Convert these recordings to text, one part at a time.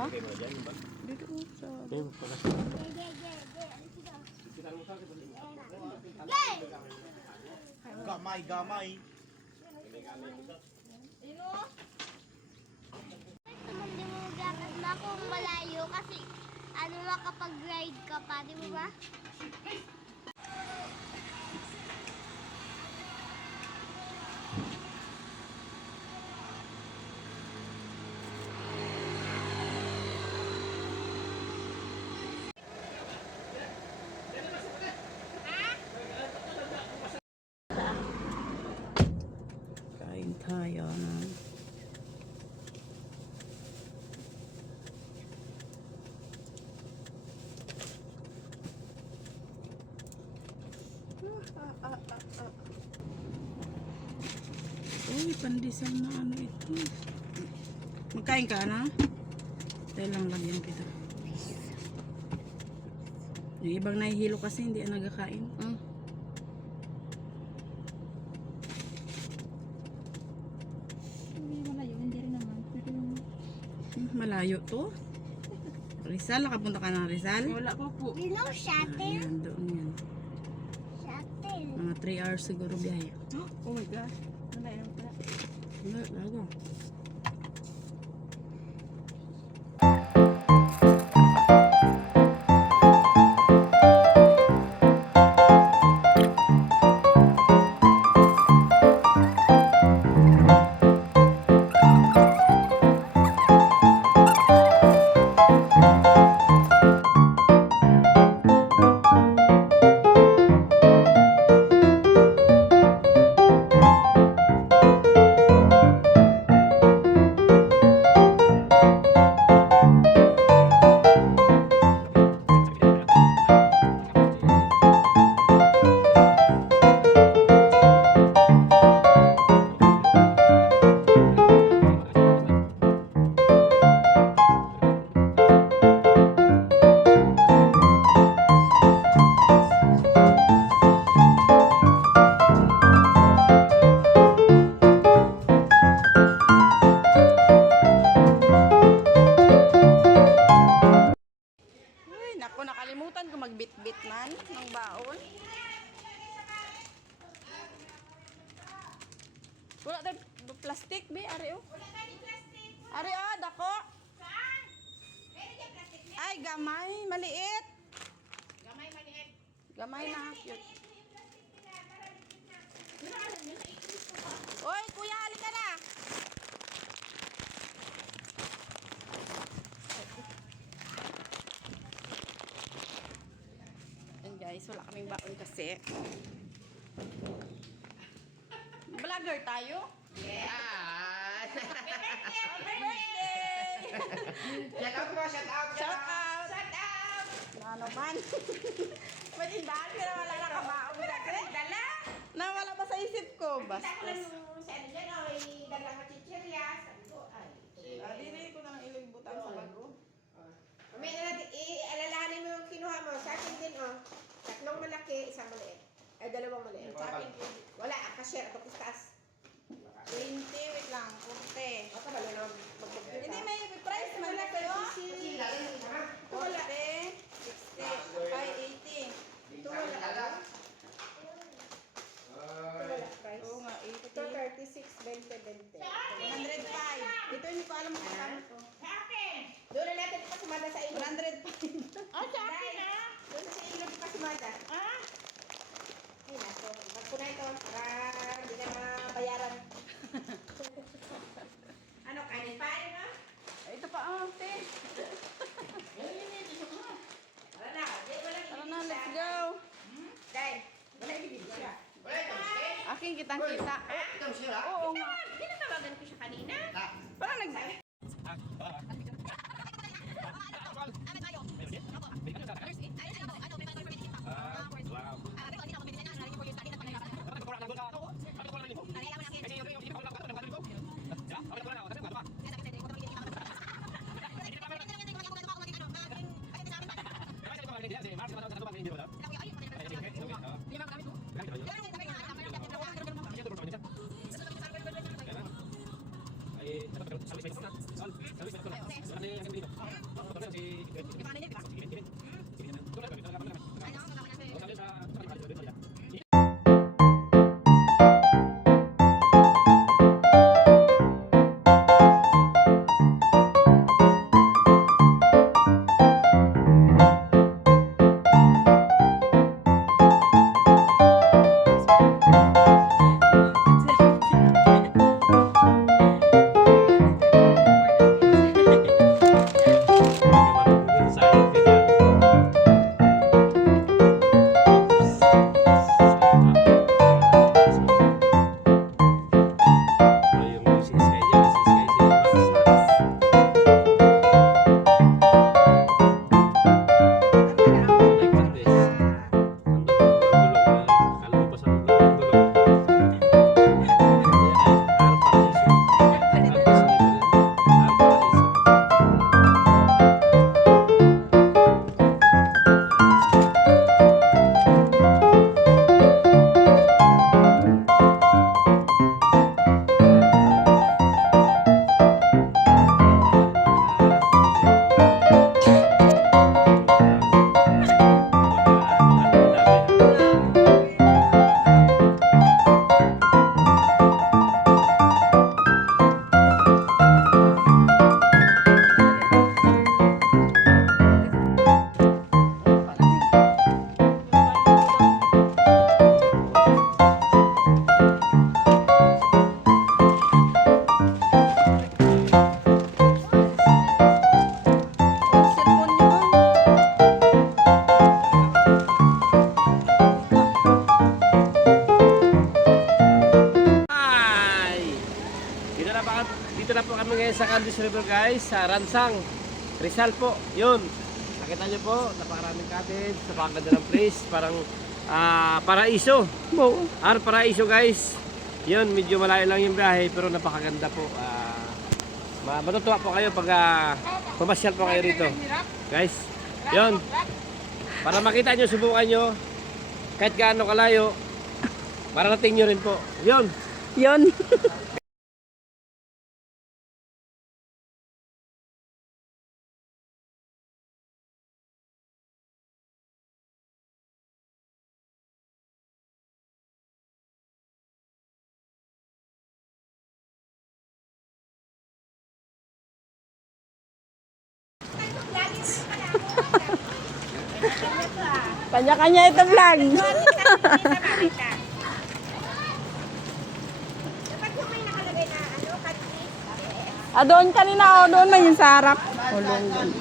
Ha? Dito sa... Gamay. Hindi mo maglalakad na kung malayo kasi ano makapag-ride ka pa, di mo ba? Kain tayo ng uy, pandesal na ano ito. Magkain ka na? Tayo lang lagyan kita. Yung ibang nahihilo kasi hindi na nagkakain. Malayo to? Rizal, nakapunta ka ng Rizal? Wala pa po. You know, shuttle? Yan, doon yan. Shuttle. Mga 3 hours siguro biyahe. Oh my gosh. Wala pala. Wala, lago. Naku, nakalimutan ko magbit-bit man ng baon. Wala tayo plastic, be, ari o. Ari o, dako. Ay, gamay, maliit. Gamay na, cute. Oy, kuya, halika na. Guys, wala kaming baon kasi. Vlogger tayo? Yeah. Happy birthday! Shout out po, shout out. Shout out! Shout out! Ano man? Matindahan ka na wala nakabaon kasi. Dala. Nawala pa sa isip ko. Kita ko lang Bastos. nung sa ano dyan, ay dala ka chichirya. Sabi ko, ay. Dili ko nang ilagbutan sa bago. Mamaya na natin, alalahanin mo yung kinuha mo. Sa akin din, oh. Tatlong malaki, isang maliit. Ay, dalawang maliit. Sa akin, Wala, ka-share. Tapos taas. 20, wait lang, 40. Ako bala na mag-compute. Hindi, may price man na sa'yo. Ito wala. 40, 60, ay 80. Ito wala. Ito wala price. Oo nga, Ito 80. 36, 20, 20. 105. Ito hindi ko alam kung kano to. Doon na natin pasumada sa ilog. 105. Oh, sa akin na. Doon sa ilog pasumada. Ah? Ay, naso. Ibag ko na ito para hindi ka na bayaran. Ano, kanin pa? Ano? Ito pa ang te. Tara na. Tara na, let's go. Dahil, wala ibibig siya. Aking kitang-kita. Oo nga. Pinatawagan ko siya kanina. Parang nag... River guys, sa Ransang, Rizal po. Yun. Nakita nyo po, napakaraming cottage, napakaganda ng place, parang paraiso. Paraiso guys. Yun, medyo malayo lang yung biyahe pero napakaganda po. Matutuwa po kayo pag pumasyal po kayo rito. Guys, yun. Para makita nyo, subukan nyo, kahit gaano kalayo, mararating nyo rin po. Yun. Yun. Kanya-kanya ito vlog. Dapat po may nakalagay na ano, catfish. Doon kanina, doon man yung sa harap. Doon.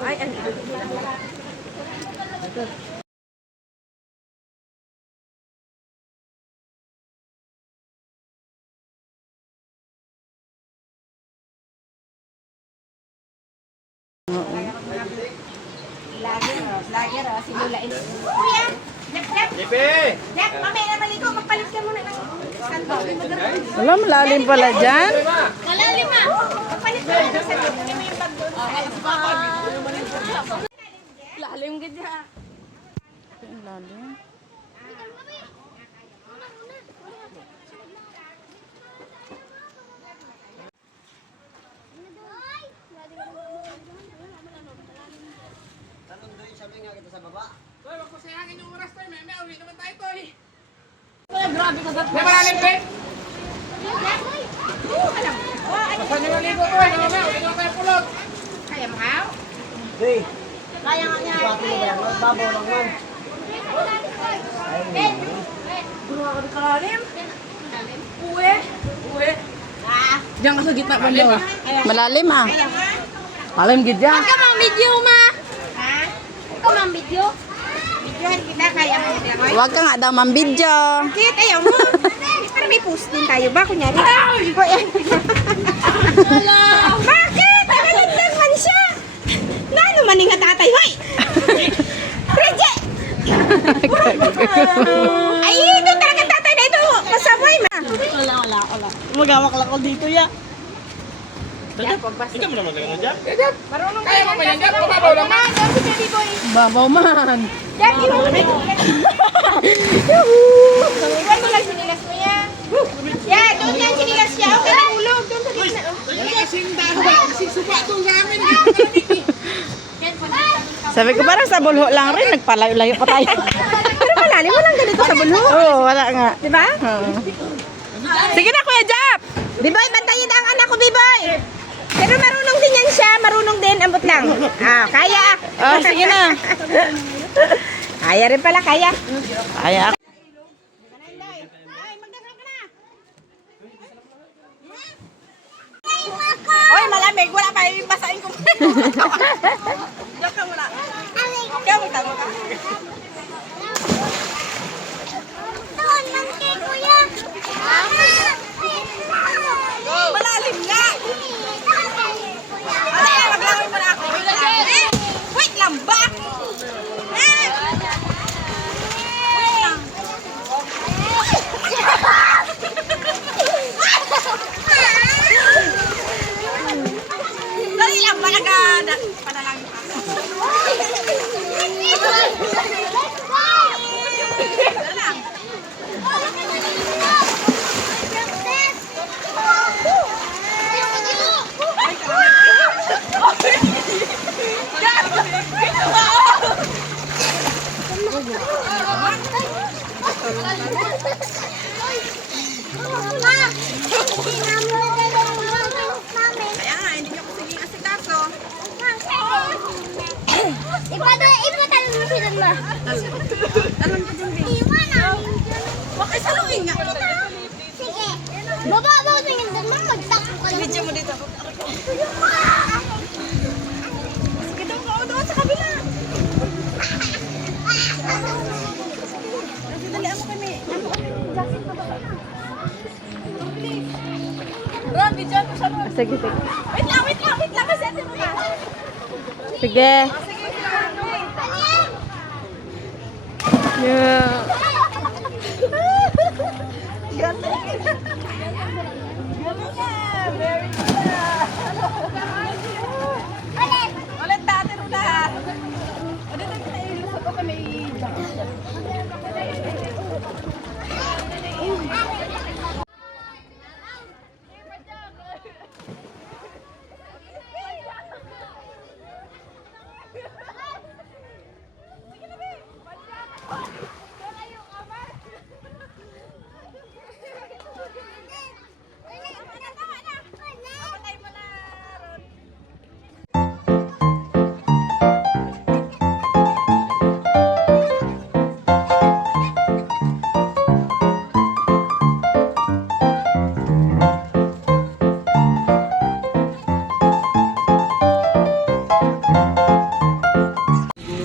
Ay, ano? Lager, si Lola. Kuya! Jack! Jack, mamaya na maligo. Magpalit ka muna ng sandok. Wala, malalim pala dyan. Malalim ah. Magpalit ka muna ng sandok. Kunin mo yung bag doon. Lalim ka dyan. Lalim. Kaya mo haw? Kaya nga niya. Diyan ka sa gitna pa daw. Malalim ah. Lalim ka dyan. Huwag ka mang video ma. Ha? Huwag ka mang video. Videohan kita. Kaya mo hindi ako. Huwag ka nga daw mambidyo. Bakit? Ayaw mo. Para may post din tayo ba? Kunyari. Bakit? Nakaligtan man siya. Lalo man nga tatay. Hoy! Reje! Ay, ito talaga tatay na ito. Masamoy ma. Wala. Magawak lang ako dito ya. Ikaw mo naman ganun dyan. Marunong kaya mo ba yan? Mababaw lang man. Si baby boy. Babaw man. Jack, iwan mo lang sinilas mo yan. Yan, doon yan sinilas siya. Okay na ulog. Doon sa gitna. Sabi ko parang sa bulho lang rin. Nagpalayo-layo pa tayo. Pero malalim mo lang ganito sa bulho. Oo, wala nga. Diba? Sige na Kuya Jap. Biboy, bantayin ang anak ko, Biboy. Pero marunong din yan siya. Marunong din. Ambot lang. Kaya. Oh, sige na. Kaya rin pala, kaya. Kaya ako. Oy, malamig. Wala pa yung basahin ko. Diyan ka muna. Ikaw, magtama ka. Doon, man kay kuya. Malalim nga. Ay, maglangoy mo na ako. Wait lang ba? Dali lang ba? Panalangin ako. Dali lang. Kaya nga, hindi niyo ko sige asikaso. Ipatalon mo sila ma. Alam ko din, babe. Iwan namin dyan. Huwag kayo saluhin nga. Sige. Baba mo tingin doon ma. Magtakbo ka lang. Video mo dito. Sige daw ka doon sa kabila. Dali mo kami. Ano kami? Jacket pa ba? Sige, sige. Wait lang. Sige. Yeah. Ulit dati rin na. Ulit na kinailusot ko kami.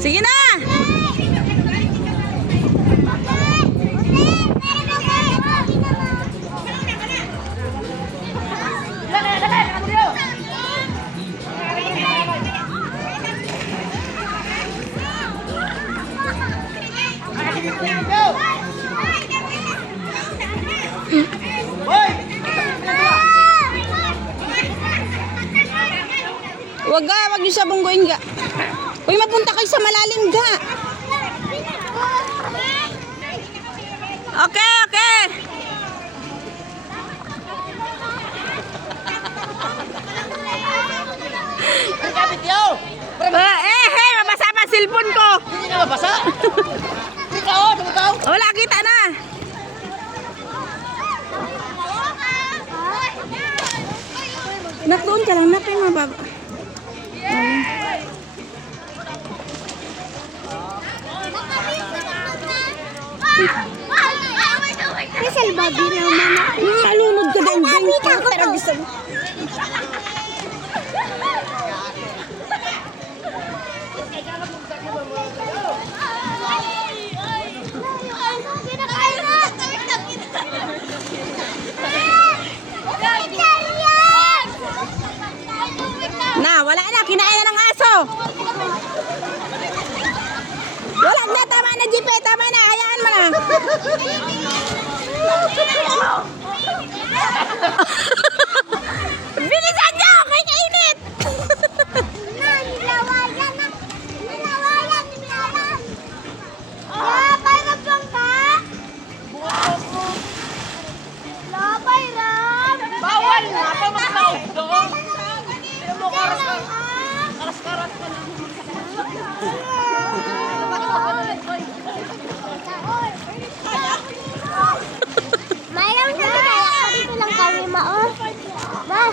Sige na! Wag niyo sa bunggoin ga. Uy, mapunta kayo sa malalim ga. Okay, okay. Hey, mabasa pa cellphone ko. Hindi na mabasa. Ikaw. Wala, kita na. Nak, doon ka lang, nak, kayo mababa. Rizal babi naman ako. Malunod ka din. Pero gusto mo. Na, wala na. Kinain na ng aso. Wala na. Tama na, Jeep. Tama na. Hayaan mo na. Bilisan niyo! Kay kainit! Nilawayan na. Nilawayan. Labay na bang ka? Labay ram. Bawal na. Pamakaw doon. Karas-karas ka na. Mayroon na kaya dito lang kami maon. Ma.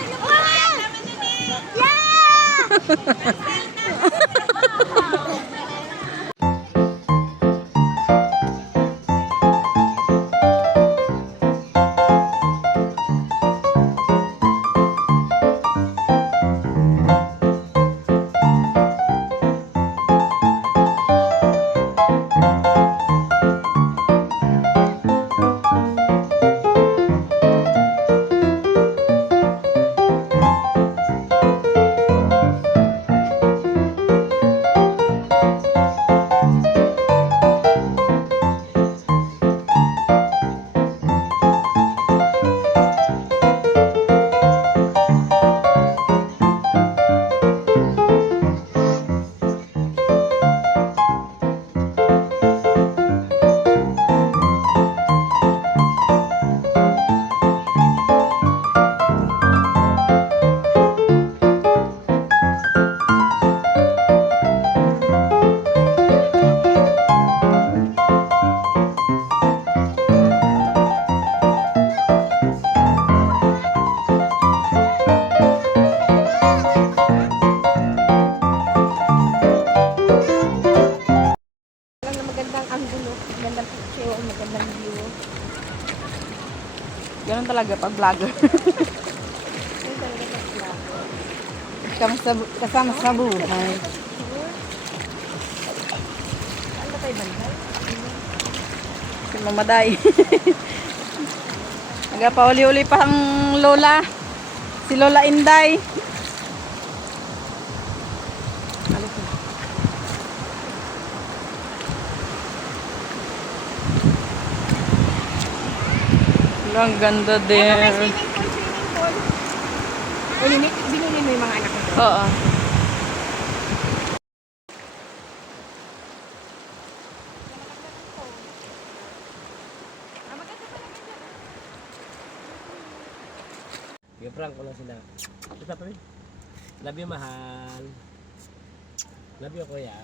Ganun talaga pag vlogger. Kasama sa buhay. Si Mamaday. Nagpauli-uli pa ang lola. Si Lola Inday. Ang ganda din. Swimming pool. Binili mo yung mga anak mo doon. Oo. I-prank ko lang sila. Ito pa rin. Love you, mahal. Love you, kuya.